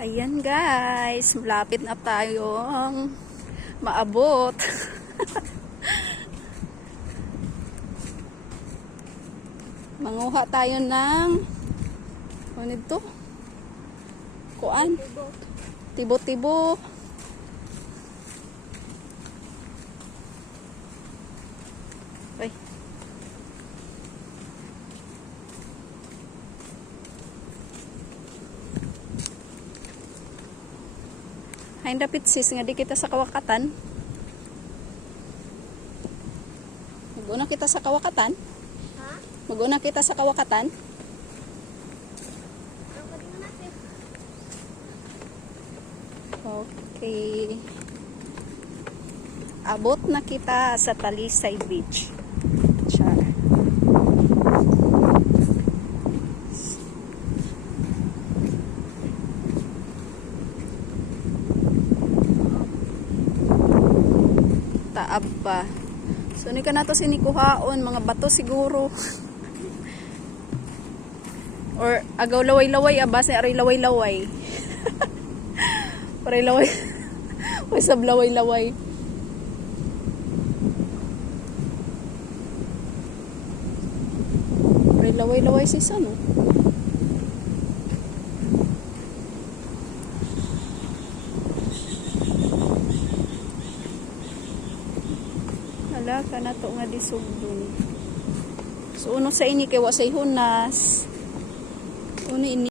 Ayan guys, malapit na tayong maabot. Manguha tayo ng ano ito? Kuan? Tibo-tibo. Ay. Hain dapit sis nga di kita sa kawakatan. Mag-una kita sa kawakatan? Ha? Mag-una kita sa kawakatan? Okay. Abot na kita sa Talisay Beach. Char. Taab pa. So ni ka na to sinikuhaon, mga bato siguro. Or agaw laway-laway abas ni aray laway-laway. Aray laway. Way sab laway-laway. Aray laway-laway sis ano? Hala ka na to nga disugdon. So uno sa ini kay wasay hunas. Uno ini